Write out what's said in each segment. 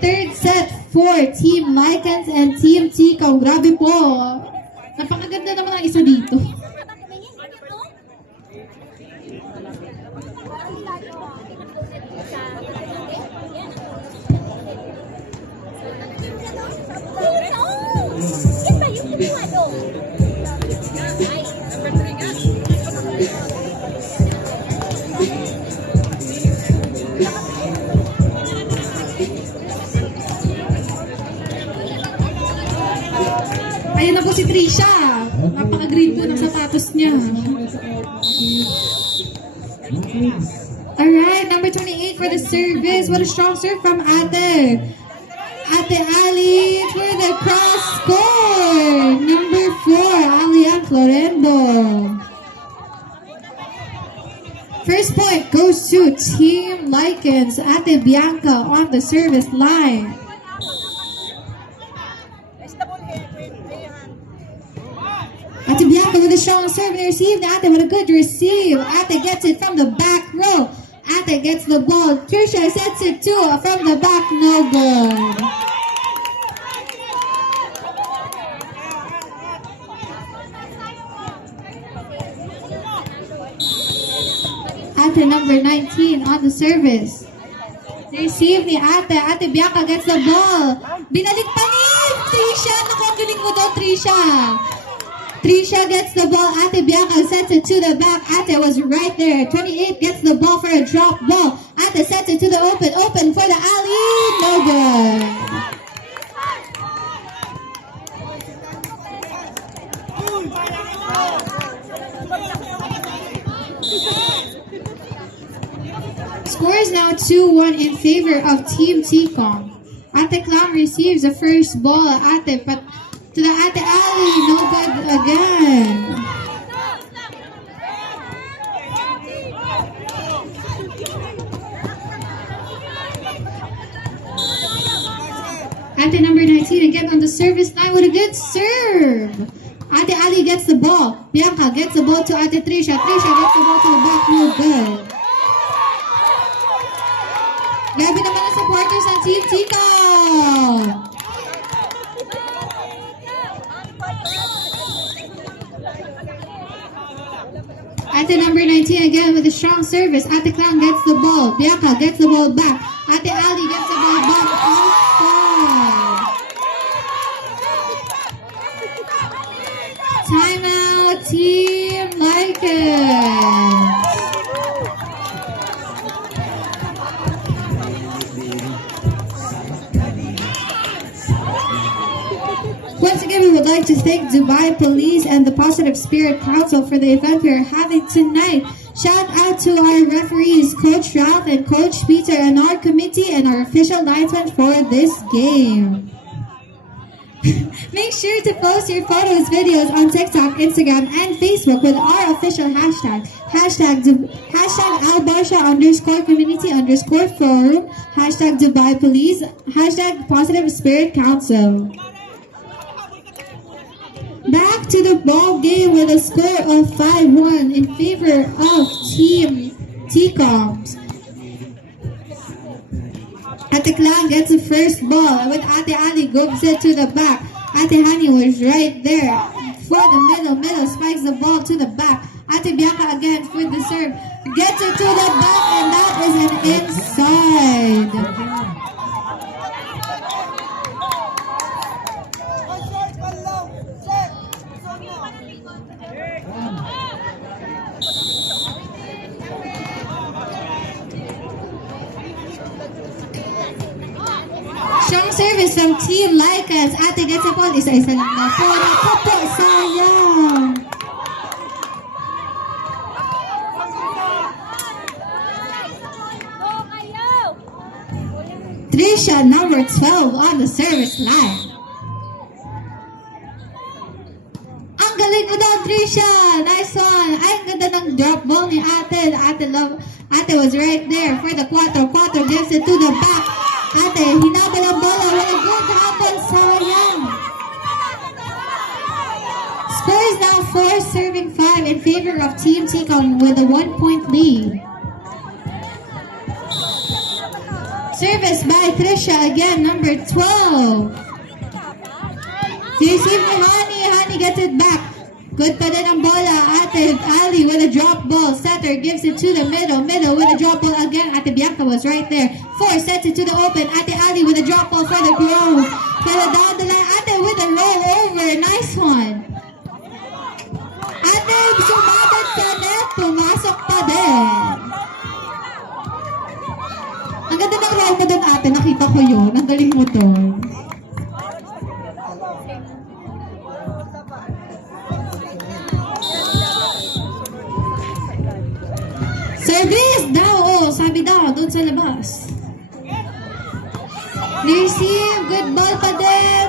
third set for Team Lycans and Team Tikong. Grabe po. Napakaganda naman ang isa dito. Ayan na po si Trisha. Napaka-green po ng sapatos niya. Alright, number 28 for the service. What a strong serve from Ate. Ate Ali for the cross score. Number 4, Alian Florendo. First point goes to Team Lycans. Ate Bianca on the service line. Ate Bianca with a strong serve and receive. Ate with a good receive. Ate gets it from the back row. Ate gets the ball. Trisha sets it to from the back. No good. Ate number 19 on the service. Receive ni Ate. Ate Bianca gets the ball. Binalik pa ni Trisha. Naku, ang galing mo daw, Trisha. Trisha gets the ball. Ate Bianca sets it to the back. Ate was right there. 28 gets the ball for a drop ball. Ate sets it to the open. Open for the alley. No good. Score is now 2-1 in favor of Team Tikong. Ate Clown receives the first ball. Ate to the Ate Ali, no good again. Ate number 19 again on the service line with a good serve. Ate Ali gets the ball. Bianca gets the ball to Ate Trisha. Trisha gets the ball to the back, no good. Grabe naman ang supporters ng Team Tikong. Ate number 19 again with a strong service. Ate Clown gets the ball. Bianca gets the ball back. Ate Ali gets the ball back outside. Timeout, Team Lycans. Once again, we would like to thank Dubai Police and the Positive Spirit Council for the event we are having tonight. Shout out to our referees, Coach Ralph and Coach Peter, and our committee and our official linesmen for this game. Make sure to post your photos, videos on TikTok, Instagram, and Facebook with our official hashtag. Hashtag #Albarsha_community_forum. Hashtag Dubai Police. Hashtag Positive Spirit Council. Back to the ball game with a score of 5-1 in favor of Team Tikong. Ate Clown gets the first ball with Ate Ali goes it to the back. Ate Hani was right there for the middle, spikes the ball to the back. Ate Bianca again with the serve, gets it to the back, and that is an inside. Strong service from Team Lycans. Ate gets a ball. Isa-isa lang na po. Naku po, sayang. Trisha, number 12 on the service line. Ang galing mo daw, Trisha. Nice one. Ay, ang ganda ng drop ball ni Ate. Ate was right there for the 4. 4 gives it to the back. Ate, hinabal ang bola. Wala good hapon. Sayang. Score is now 4 serving 5 in favor of Team Tikong with a 1-point lead. Service service by Trisha again, number 12. Receive ni Honey. Honey gets it back. Good pa din ang bola. Ate Ali with a drop ball. Setter gives it to the middle. Middle with a drop ball again. Ate Bianca was right there. 4 sets it to the open. Ate Ali with a drop ball for the ground. Pero down the line. Ate with a roll over. Nice one. Ate sumabot sa net. Pumasok pa din. Ang ganda ng roll mo doon, ate. Nakita ko yun. Ang galing mo doon. Service daw, oh, sabi daw, doon sa labas. Receive, good ball pa din.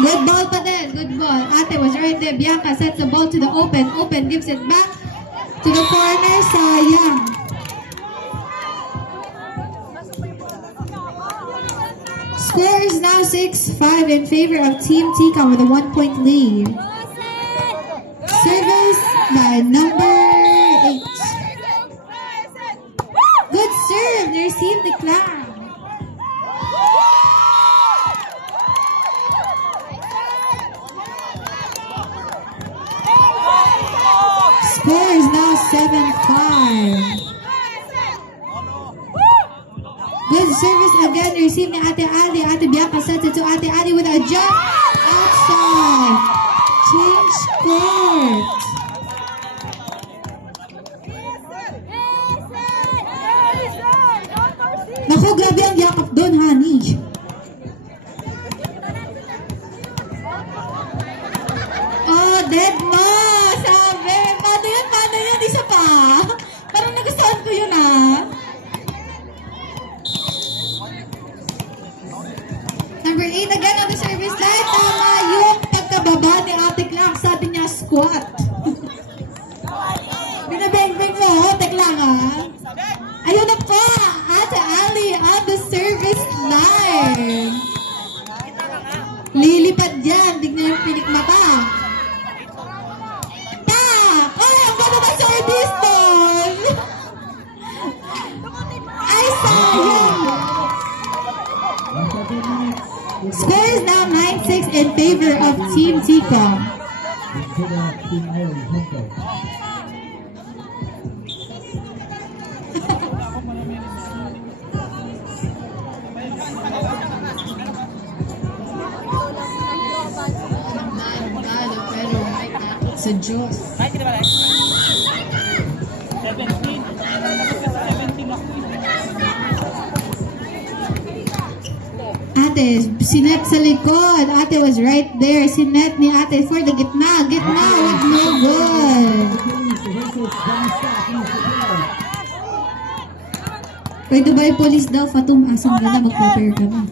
Good ball pa din, good ball. Ate was right there. Bianca sets the ball to the open. Open gives it back to the corner. Sayang. Score is now 6-5 in favor of Team Tika with a 1-point lead. Service by number 8. Good serve. They received the clap. Score is now 7-5. Good service again. Received ni Ate Ali. Ate Bianca sets it to Ate Ali with a jump. Outside. Change court. Naku, grabe ang yakap doon, honey. Oh, dead mo! Sabi! Paano yun? Paano yun? Isa pa? Parang nagustuhan ko yun, ah. Number 8 again on the service line. Tama yung pagkababa ni Ate Clark. Sabi niya, squat. Binabeng-beng mo, teklang, ah. Ayun na po, Ate Ali on the service line. Lilipad yan. Tignan yung pinikma pa. Tak! Ay, ang ganda ng service doon! Ay, sayang! Score is now 9-6 in favor of Team Tika. Sa Diyos. Ate, sinet sa likod. Ate was right there. Sinet ni ate for the gitna. Gitna with no good. Pwede ba yung police daw? Fatum, asang ganda. Mag-prepare ka na.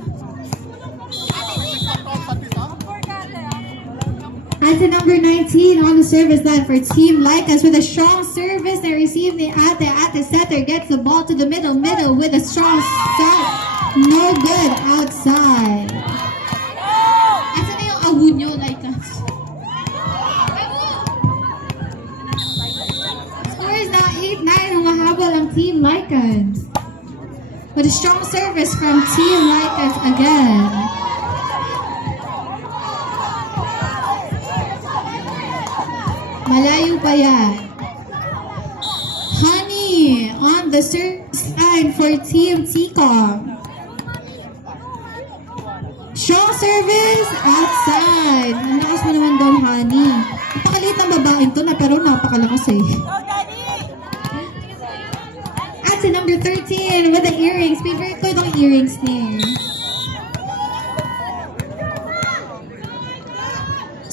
Ate number 19 on the service line for Team Lycas with a strong service. They receive the Ate. Ate setter gets the ball to the middle with a strong shot. No good outside. Asa na yung awu nyo, Lycas? Score is now 8-9. Humahabol ang Team Lycas. With a strong service from Team Lycas again. Malayo pa yan. Honey on the service line for Team Ticom. Strong service outside. Ang lakas mo naman doon, Honey. Napakaliit ng babaeng to na pero napakalakas eh. At si number 13 with the earrings. Favorite ko itong earrings niya.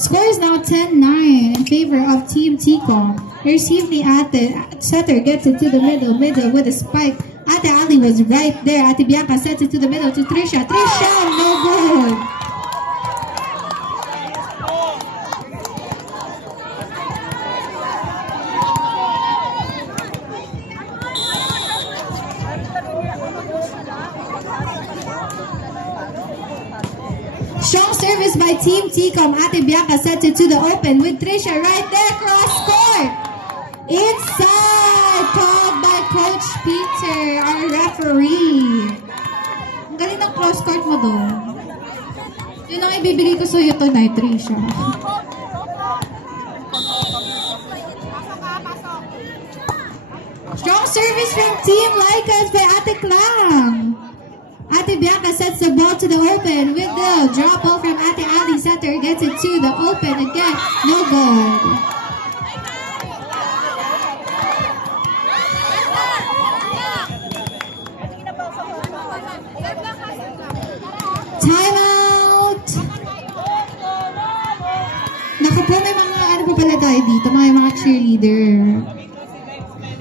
Score is now 10-9 in favor of Team Ticom. Receive ni Ate. Setter gets it to the middle with a spike. Ate Ali was right there. Ate Bianca sets it to the middle to Trisha. Trisha, no good. Strong service by Team Ticom. Ate Bianca sets it to the open with Trisha right there. Cross court. Inside. Called by Coach Peter, our referee. Ang cross court mo doon. Yun ang ibibigay ko sa'yo tonight, Trisha. Strong service from Team Lycas by Ate Clang. Ate Bianca sets the ball to the open with the drop ball from Ate Ali. Center gets it to the open again. No good. Timeout! Naku po, may mga ano pa pala tayo dito, mga cheerleader.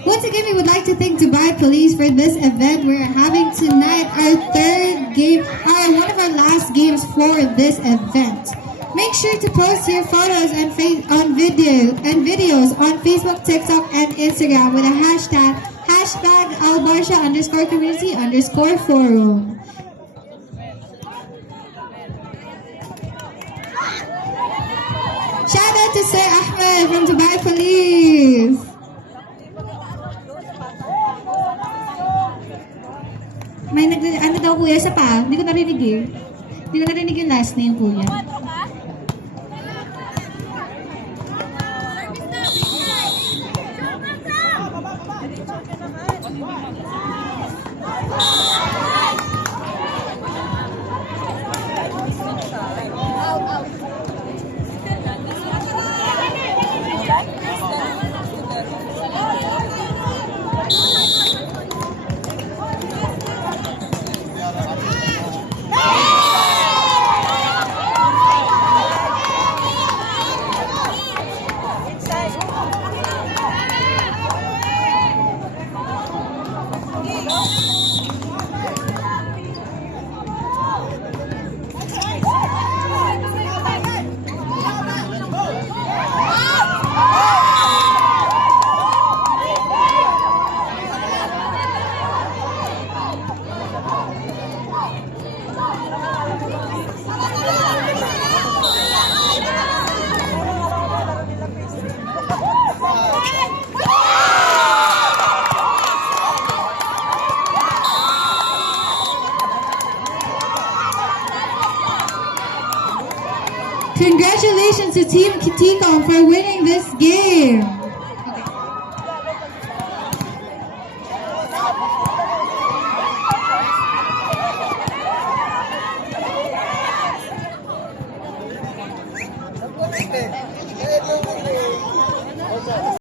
Once again, we would like to thank Dubai Police for this event we're having tonight, our third game, one of our last games for this event. Make sure to post your photos and videos on Facebook, TikTok, and Instagram with a hashtag #albarsha_community_forum. Shout out to Sir Ahmed from Dubai Police. May ano daw kuya, isa pa. Hindi ko narinig eh. Hindi ko narinig yung last name kuya. Congratulations to Team Kitikon for winning this game.